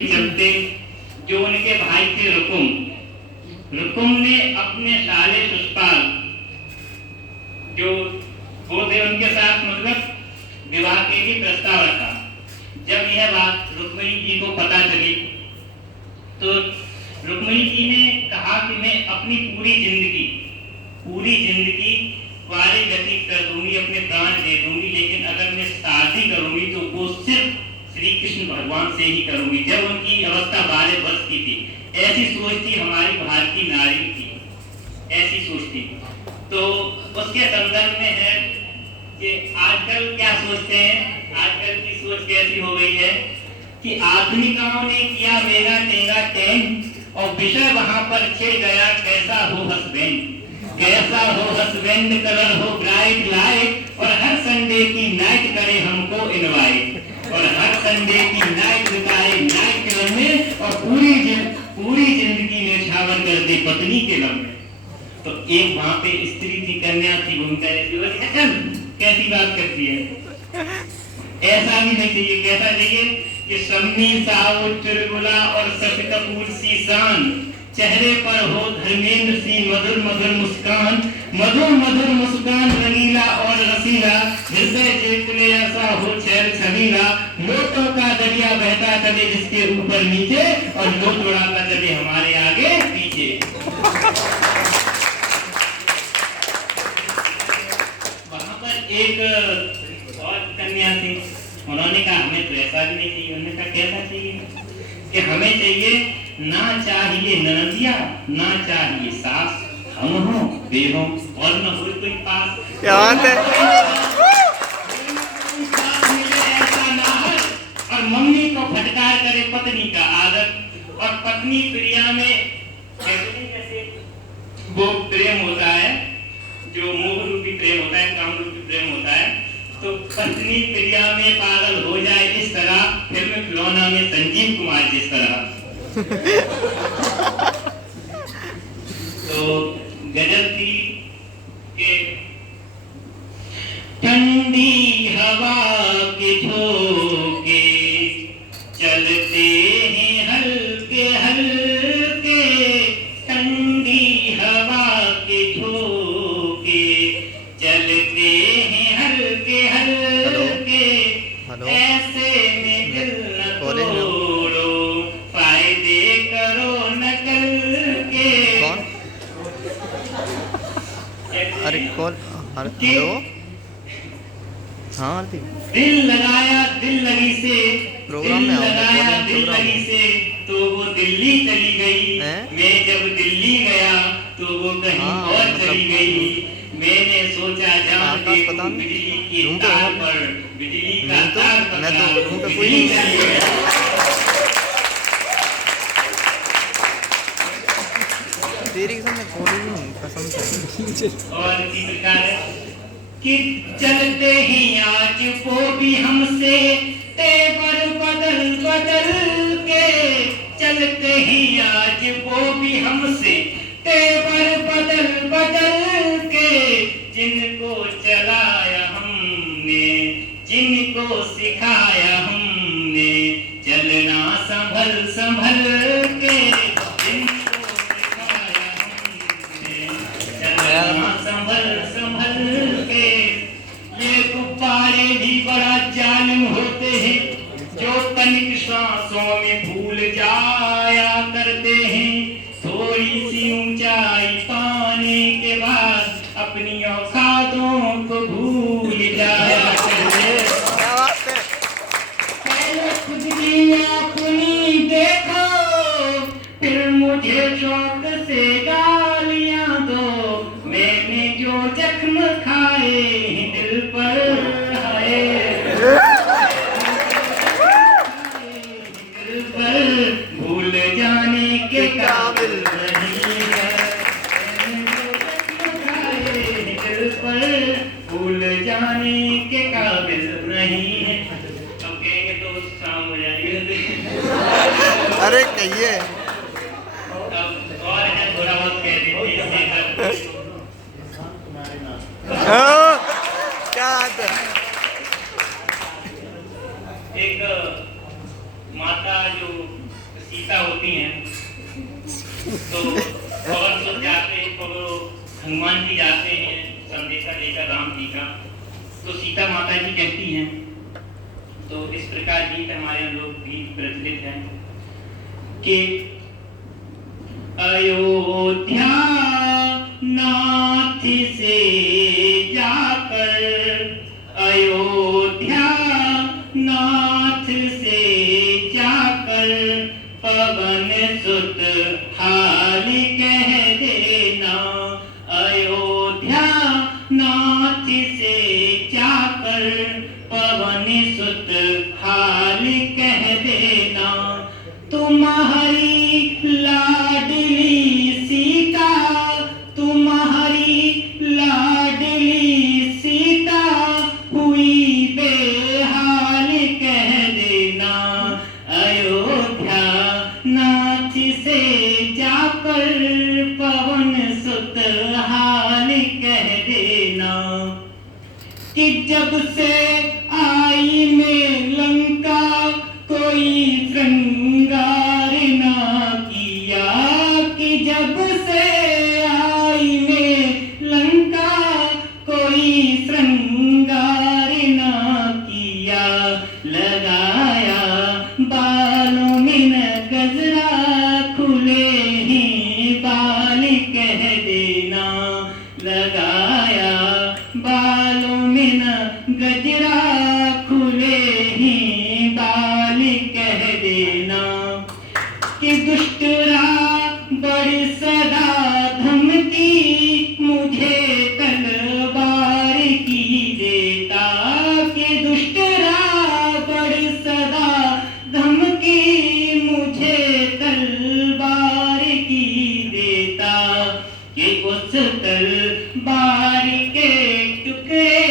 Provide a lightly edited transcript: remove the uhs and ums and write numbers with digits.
चलते जो उनके भाई थे रुकुम ने अपने साले सुष्पाल जो वो थे उनके साथ मतलब विवाह के लिए प्रस्ताव रखा। जब यह बात रुक्मिणी जी को पता चली तो रुक्मिणी जी ने कहा कि मैं अपनी पूरी जिंदगी वारे व्यतीत कर दूंगी, अपने प्राण दे दूंगी, लेकिन अगर मैं शादी करूंगी तो वो सिर्फ श्री कृष्ण भगवान से ही करूंगी। जब उनकी अवस्था 12 वर्ष की थी, ऐसी सोच थी हमारी भारतीय नारी की, ऐसी सोच थी। तो उसके संदर्भ में है कि आजकल क्या सोचते हैं, आजकल की सोच कैसी हो गई है कि आधुनिकों ने किया मेगा टेंगा टेंग और विषय वहां पर छिड़ गया कैसा हो हस्बैंड कलर हो ब्राइट लाइट, और हर संडे की नाइट करे हमको इनवाइट, और हर संडे की नाइट बिताए नाइट क्लब में, और पूरी जिंदगी ने छावर कर दी पत्नी के लब में। तो एक वहां पे स्त्री थी, कन्या थी, भूमिका कैसी बात करती है। ऐसा भी नहीं चाहिए। कैसा चाहिए कि शम्मी साओ चुलबुला और शशि कपूर सी शान, चेहरे पर हो धर्मेंद्र सी मधुर मधुर मुस्कान रंगीला और रसीला, हृदय जेतले ऐसा हो छैल छबीला, लोटों का दरिया बहता चले जिसके ऊपर नीचे, और लोट उड़ाता चले हमारे आगे पीछे। वहां पर एक और कन्या थी, उन्होंने कहा हमें तो ऐसा भी नहीं चाहिए। उन्होंने कहा कैसा चाहिए कि हमें चाहिए ना चाहिए ननदिया, ना चाहिए सास, हम हो बेहों और न हो कोई पास। क्या बात है। और मम्मी को फटकार करे पत्नी का आदर, और पत्नी प्रिया में जैसे वो प्रेम होता है जो मोह रूपी प्रेम होता है, काम रूपी प्रेम होता है, तो पत्नी प्रिया में पागल हो जाए इस तरह, फिल्म खिलौना में संजीव कुमार जिस तरह। तो गजल थी कि ठंडी हवा के झोंके चलते हैं हल्के हल्के, ठंडी हवा के झोंके चलते हैं हल्के हल्के, ऐसे में दिल न तोड़ो, फायदे करो न कल के। अरे कौन? हेलो, हाँ आरती। दिल लगाया दिल लगी से, प्रोग्राम में लगाया दिल लगी से, तो वो दिल्ली चली गई। मैं जब दिल्ली गया तो वो कहीं और चली गई। मैंने सोचा जान के बिजली की तार पर, बिजली का तार पकड़ा, बिजली चली गई। तेरी कसम से। और इसी प्रकार कि चलते ही आज वो भी हमसे तेवर बदल बदल के, चलते ही आज वो भी हमसे तेवर बदल बदल के, जिनको चलाया हमने, जिनको सिखाया हमने, चलना संभल संभल के, जिनको सिखाया हमने, चलना संभल संभल के। ये गुब्बारे भी बड़ा जालिम होते हैं, जो तनिक सांसों में भूल जाया करते हैं, थोड़ी सी ऊंचाई पाने के बाद अपनी औकातों को भूल जाया करते हैं। पहले खुद की अपनी देखो, फिर मुझे शौक से गालियां दो, मैंने जो जख्म खाए दिल पर आए, दिल पर भूल जाने के काबिल नहीं है, दिल पर भूल जाने के काबिल नहीं है। अब कहेंगे तो शाम हो जाएगी। अरे कहिए। अब और है थोड़ा बहुत कह दीजिए। क्या बात है। एक माता जो सीता होती हैं तो पवन सुत जाते हैं, तो हनुमान जी जाते हैं संदेशा लेकर राम जी का, तो सीता माता जी कहती हैं, तो इस प्रकार गीत हमारे लोग गीत प्रचलित हैं कि अयोध्या नाथ से जाकर, अयोध्या नाथ से जाकर पवन सुत हाल कह देना, अयोध्या नाथ से जाकर पवन सुत हाल कह देना, तुम्हारी लाडली सीता, तुम्हारी लाडली सीता हुई बेहाल कह देना, अयोध्या नाथ से जाकर पवन सुत हाल कह देना, कि जब से आई में लंका कोई श्रृंगार ना किया, कि जब से आई में लंका कोई श्रृंगार ना किया, लगाया बालों में न गजरा खुले ही बाल कह देना, लगाया बालों में न गजरा खुले ही बाल कह देना, कि दुष्टरा बड़ी सदा धमकी मुझे तलवार की देता, कि दुष्टरा बड़ी सदा धमकी मुझे तलवार की देता, कि उस तलवार के टुकड़े